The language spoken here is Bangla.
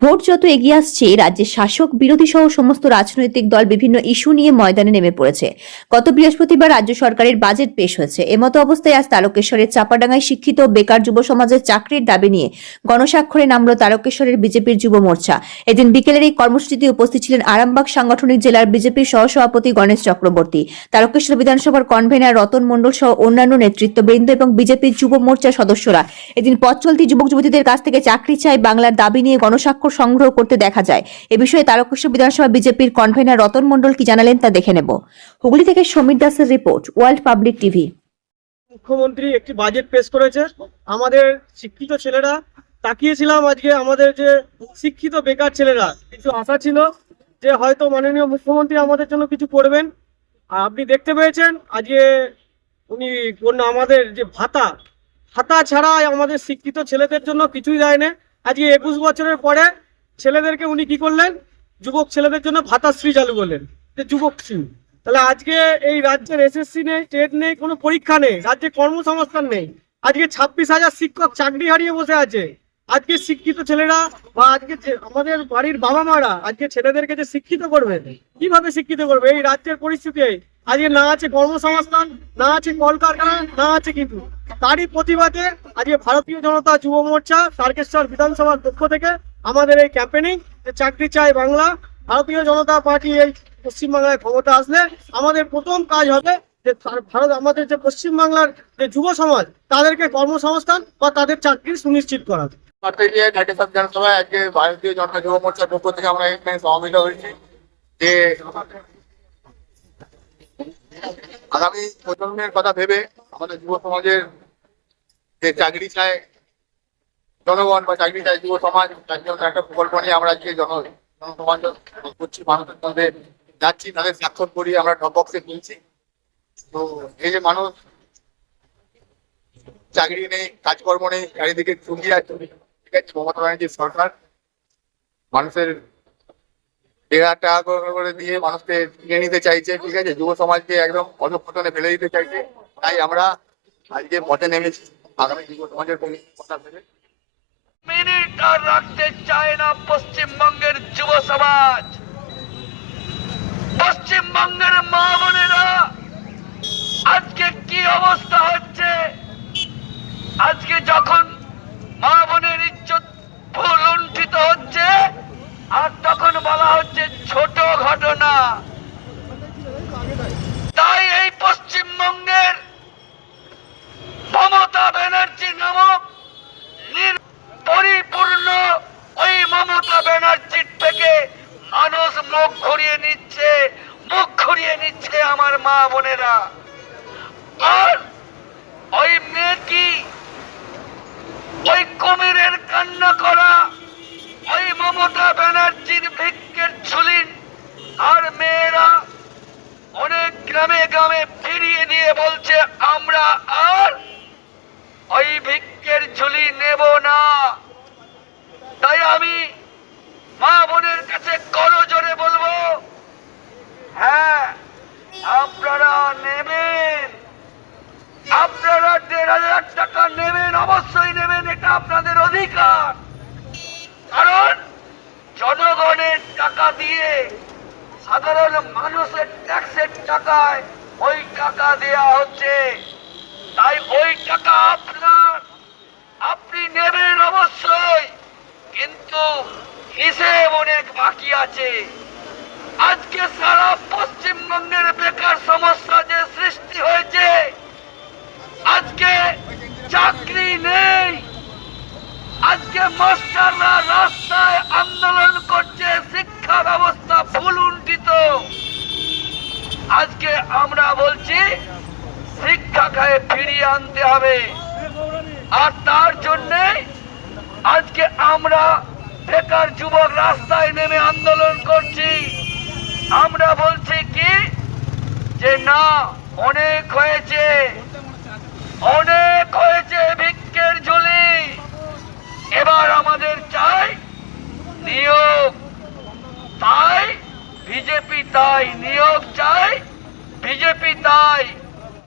ভোট যত এগিয়ে আসছে, রাজ্যের শাসক বিরোধী সহ সমস্ত রাজনৈতিক দল বিভিন্ন ইস্যু নিয়ে ময়দানে নেমে পড়েছে। গত বৃহস্পতিবার রাজ্য সরকারের বাজেট পেশ হয়েছে। এমতো অবস্থায় আজ তারকেশ্বরের চাপাডাঙ্গায় শিক্ষিত বেকার যুব সমাজের চাকরির দাবি নিয়ে গণস্বাক্ষরে নামল তারকেশ্বরের বিজেপির যুব মোর্চা। এদিন বিকেলের এই কর্মসূচিতে উপস্থিত ছিলেন আরামবাগ সাংগঠনিক জেলার বিজেপির সহসভাপতি গণেশ চক্রবর্তী, তারকেশ্বর বিধানসভার কনভেনার রতন মণ্ডল সহ অন্যান্য নেতৃত্ববৃন্দ এবং বিজেপির যুব মোর্চার সদস্যরা। এদিন পথ চলতি যুবক যুবতীদের কাছ থেকে চাকরি চাই বাংলার দাবি নিয়ে গণস্বাক্ষর সংগ্রহ করতে দেখা যায়। এ বিষয়ে তারকেশ্বর বিধানসভা বিজেপির কনভেনার রতন মণ্ডল কি জানালেন তা দেখে নেব। হুগলি থেকে সমীর দাসের রিপোর্ট, ওয়ার্ল্ড পাবলিক টিভি। মুখ্যমন্ত্রী একটি বাজেট পেশ করেছে। আমাদের শিক্ষিত ছেলেরা তাকিয়েছিলাম, আজকে আমাদের যে শিক্ষিত বেকার ছেলেরা কিছু আশা ছিল যে হয়তো মাননীয় মুখ্যমন্ত্রী আমাদের জন্য কিছু করবেন। আর আপনি দেখতে পেয়েছেন আজকে উনি আমাদের যে ভাতা ছাড়া আমাদের শিক্ষিত ছেলেদের জন্য কিছুই দেয় না। আজকে 21 বছরের পরে ছেলেদেরকে উনি কি করলেন, যুবক ছেলেদের জন্য ভাতাশ্রী চালু করলেন, যে যুবকশ্রী। তাহলে আজকে এই রাজ্যের এসএসসি নেই, টেট নেই, কোনো পরীক্ষা নেই, রাজ্যে কর্মসংস্থান নেই। আজকে 26,000 শিক্ষক চাকরি হারিয়ে বসে আছে। আজকে শিক্ষিত ছেলেরা বা আজকে আমাদের বাড়ির বাবা মারা আজকে ছেলেদেরকে যে শিক্ষিত করবে, কিভাবে শিক্ষিত করবে? এই রাজ্যের পরিস্থিতি আজকে না আছে কর্মসংস্থান, না আছে কলকারখানা, না আছে কিন্তু। তারই প্রতিবাদে আজকে ভারতীয় জনতা যুব মোর্চা তারকেশ্বর বিধানসভার পক্ষ থেকে আমাদের এই ক্যাম্পেনিং, যে চাকরি চাই বাংলা। ভারতীয় জনতা পার্টি এই পশ্চিমবাংলায় ক্ষমতা আসলে আমাদের প্রথম কাজ হবে যে আমাদের যে পশ্চিমবাংলার যে যুব সমাজ তাদেরকে কর্মসংস্থান বা তাদের চাকরি সুনিশ্চিত করা। বিধানসভায় আজকে ভারতীয় জনতা যুব মোর্চার পক্ষ থেকে আমরা এখানে সমাবেত হয়েছি যে আগামী প্রজন্মের কথা ভেবে আমাদের যুব সমাজের যে চাকরি চায় জনগণ বা চাকরি চায় যুব সমাজ, তার জন্য একটা প্রকল্প নিয়ে আমরা আজকে জনসমাজ করছি, মানুষের মধ্যে যাচ্ছি, তাদের স্বাক্ষর করি আমরা ড্রপ বক্সে তুলছি। তো এই যে মানুষ চাকরি নেই, কাজকর্ম নেই, চারিদিকে চুকিয়ে আছে, ঠিক আছে, মমতা ব্যানার্জির সরকার মানুষের 1,000 টাকা করে দিয়ে মানুষকে কিনে নিতে চাইছে, ঠিক আছে, যুব সমাজকে একদম অধঃপতনে ফেলে দিতে চাইছে। তাই আমরা আজকে পথে নেমেছি আগামী যুব সমাজের কথা ভেবে। মিনিট আর রাখতে চায় না পশ্চিমবঙ্গের যুব সমাজ, পশ্চিমবঙ্গের মা বোনেরা। আজকে কি অবস্থা হচ্ছে, আজকে যখন মা বোনের ইজ্জত লুণ্ঠিত হচ্ছে আর তখন বলা হচ্ছে ছোট ঘটনা। তাই এই পশ্চিমবঙ্গের মমতা ব্যানার্জি নামক পরিপূর্ণ ওই মমতা ব্যানার্জির থেকে মানুষ মুখ ঘুরিয়ে নিচ্ছে আমার মা বোনেরা। আর ওই মেয়েটি ওই কুমিরের কান্না করা ওই মমতা ব্যানার্জির ভিক্ষের ঝুলি আর মেয়েরা অনেক গ্রামে গ্রামে ফিরিয়ে দিয়ে বলছে আমরা আর ওই ভিক্ষের ঝুলি নেব না। তাই আমি মা বোনের কাছে করজোরে বলবো, হ্যাঁ আপনারা নেবেন, আপনারা 1,500 টাকা নেবেন, অবশ্যই নেবেন, এটা আপনাদের অধিকার। কারণ জনগণের টাকা দিয়ে, সাধারণ মানুষের ট্যাক্সের টাকায় ওই টাকা দেয়া হচ্ছে। তাই ওই টাকা আপনি নেবেন অবশ্যই, কিন্তু হিসেব অনেক বাকি আছে। আজকে সারা পশ্চিমবঙ্গের বেকার সমস্যা যে সৃষ্টি হয়েছে, আজকে চাকরি নেই, আজকে মাস্টাররা রাস্তায় আন্দোলন করছে, শিক্ষা ব্যবস্থা ভুলুণ্ঠিত। আজকে আমরা বলছি শিক্ষাকে ফিরিয়ে আনতে হবে, আর তার জন্য আজকে আমরা বেকার যুবক রাস্তায় নেমে আন্দোলন করছি। আমরা বলছি কি যে না, অনেক হয়েছে,